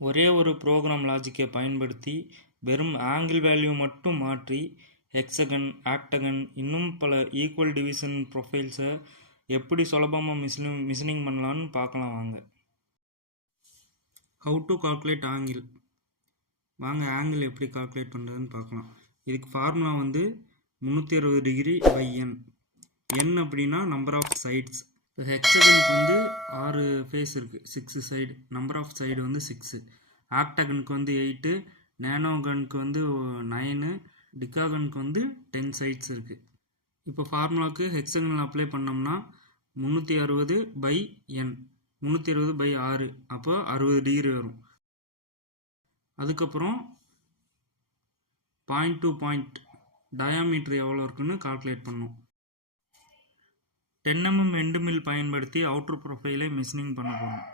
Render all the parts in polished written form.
ஒரே ஒரு ப்ரோக்ராம் லாஜிக்கை பயன்படுத்தி வெறும் ஆங்கிள் வேல்யூ மட்டும் மாற்றி ஹெக்ஸகன், ஆக்டகன் இன்னும் பல ஈக்குவல் டிவிஷன் ப்ரொஃபைல்ஸை எப்படி சுலபமாக மிஷினிங் பண்ணலான்னு பார்க்கலாம் வாங்க. How to calculate angle. வாங்க ஆங்கிள் எப்படி கால்குலேட் பண்ணுறதுன்னு பார்க்கலாம். இதுக்கு ஃபார்முலா வந்து 360 டிகிரி பை என். என் அப்படின்னா நம்பர் ஆஃப் சைட்ஸ். இப்போ ஹெக்ஸகனுக்கு வந்து 6 ஃபேஸ் இருக்குது, 6 சைடு. நம்பர் ஆஃப் சைடு வந்து 6. ஆக்டகனுக்கு வந்து 8, நேனோகனுக்கு வந்து 9, டிகாகனுக்கு வந்து 10 சைட்ஸ் இருக்குது. இப்போ ஃபார்முலாவுக்கு ஹெக்ஸகனில் அப்ளை பண்ணோம்னா 360 பை என், 360 பை 6, அப்போ 60 டிகிரி வரும். அதுக்கப்புறம் பாயிண்ட் டு பாயிண்ட் டயாமீட்டர் எவ்வளோ இருக்குன்னு கால்குலேட் பண்ணோம். 10 mm எண்டு மில் பயன்படுத்தி அவுட்ரு ப்ரொஃபைலை மிஷினிங் பண்ண போகிறோம்.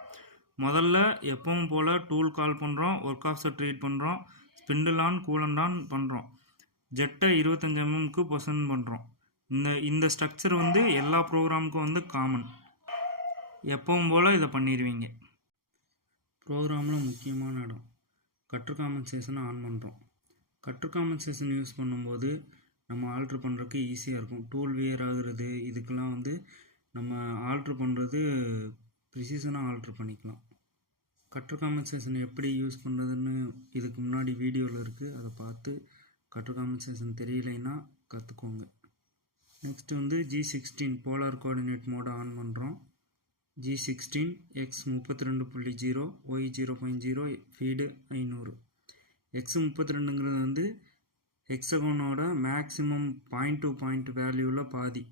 முதல்ல எப்பவும் போல் டூல் கால் பண்ணுறோம், ஒர்க் ஆஃப்ஸை ட்ரீட் பண்ணுறோம், ஸ்பிண்டில் ஆன், கூலண்ட் ஆன் பண்ணுறோம், ஜெட்டை 25 mmக்கு பொசிஷன் பண்ணுறோம். இந்த ஸ்ட்ரக்சர் வந்து எல்லா ப்ரோக்ராமுக்கும் வந்து காமன். எப்பவும் போல் இதை பண்ணிடுவீங்க. ப்ரோக்ராமில் முக்கியமான இடம் கட்டர் காம்பன்சேஷனை ஆன் பண்ணுறோம். கட்டர் காம்பன்சேஷன் யூஸ் பண்ணும்போது நம்ம ஆல்ட்ரு பண்ணுறதுக்கு ஈஸியாக இருக்கும். டூல் வியர் ஆகுறது இதுக்கெல்லாம் வந்து நம்ம ஆல்ட்ரு பண்ணுறது ப்ரிசிஷனாக ஆல்ட்ரு பண்ணிக்கலாம். கட்டர் காம்பன்சேஷன் எப்படி யூஸ் பண்ணுறதுன்னு இதுக்கு முன்னாடி வீடியோவில் இருக்குது, அதை பார்த்து கட்டர் காம்பன்சேஷன் தெரியலைன்னா கற்றுக்கோங்க. நெக்ஸ்ட்டு வந்து G16 போலார் கோஆர்டினேட் மோடை ஆன் பண்ணுறோம். G16 X 32.0 Y 0.0 feed 500. X 32ங்கிறது வந்து ஹெக்ஸகனோட மேக்ஸிமம் பாயிண்ட் டு பாயிண்ட் வேல்யூவில் பாதி,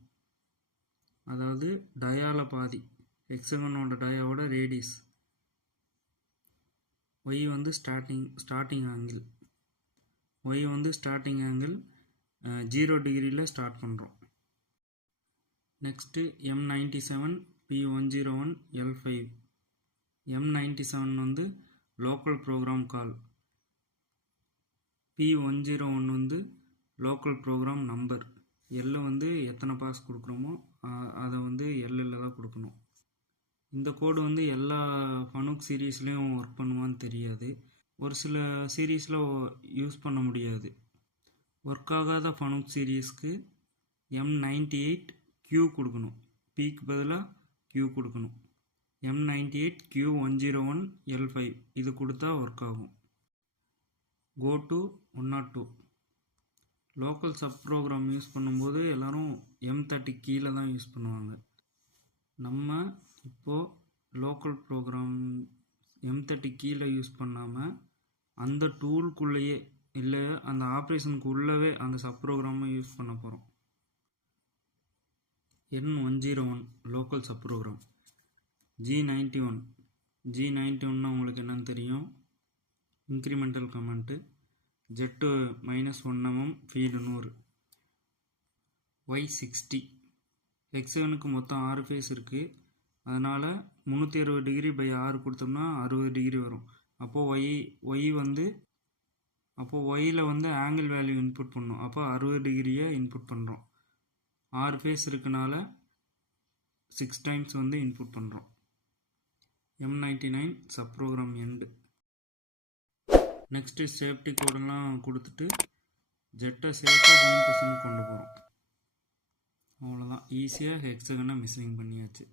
அதாவது டயாவில் பாதி. ஹெக்ஸகனோட டயாவோட ரேடியஸ். Y வந்து ஸ்டார்டிங் ஆங்கிள். Y வந்து ஸ்டார்டிங் ஆங்கிள் 0 டிகிரியில் ஸ்டார்ட் பண்ணுறோம். Next M97 P101 L5. M97 வந்து லோக்கல் ப்ரோக்ராம் கால். P101 வந்து லோக்கல் ப்ரோக்ராம் நம்பர். எல்ல வந்து எத்தனை பாஸ் கொடுக்குறோமோ அதை வந்து எல்லில் தான் கொடுக்கணும். இந்த கோடு வந்து எல்லா ஃபனுக் சீரீஸ்லேயும் ஒர்க் பண்ணுவான்னு தெரியாது. ஒரு சில சீரீஸில் யூஸ் பண்ண முடியாது. ஒர்க் ஆகாத ஃபனுக் சீரீஸ்க்கு M98 Q கொடுக்கணும். Pக்கு பதிலாக Q கொடுக்கணும். M98 Q101 L5 இது கொடுத்தா ஒர்க் ஆகும். Go to 102. Local sub program use பண்ணும்போது எல்லோரும் M30 கீழே தான் யூஸ் பண்ணுவாங்க. நம்ம இப்போது லோக்கல் ப்ரோக்ராம் M30 கீழே யூஸ் பண்ணாமல் அந்த டூல்குள்ளேயே இல்லை அந்த ஆப்ரேஷனுக்கு உள்ளவே அந்த சப் ப்ரோக்ராமை யூஸ் பண்ண போகிறோம். N101 local sub program. G91 உங்களுக்கு என்னன்னு தெரியும், incremental command. Z -1 mm feed 100. Y60 ஹெக்ஸகனுக்கு மொத்தம் 6 ஃபேஸ் இருக்குது, அதனால் 360 டிகிரி பை 6 கொடுத்தோம்னா 60 டிகிரி வரும். அப்போது ஒயில் வந்து ஆங்கிள் வேல்யூ இன்புட் பண்ணோம். அப்போ 60 டிகிரியை இன்புட் பண்ணுறோம். 6 ஃபேஸ் இருக்கனால 6 டைம்ஸ் வந்து இன்புட் பண்ணுறோம். M99 sub program end. Next safety கோடெல்லாம் கொடுத்துட்டு ஜெட்டை சேஃபாக ஹோம் பொசிஷனுக்கு கொண்டு போகிறோம். அவ்வளோதான், ஈஸியாக ஹெக்ஸகனை மிஷினிங் பண்ணியாச்சு.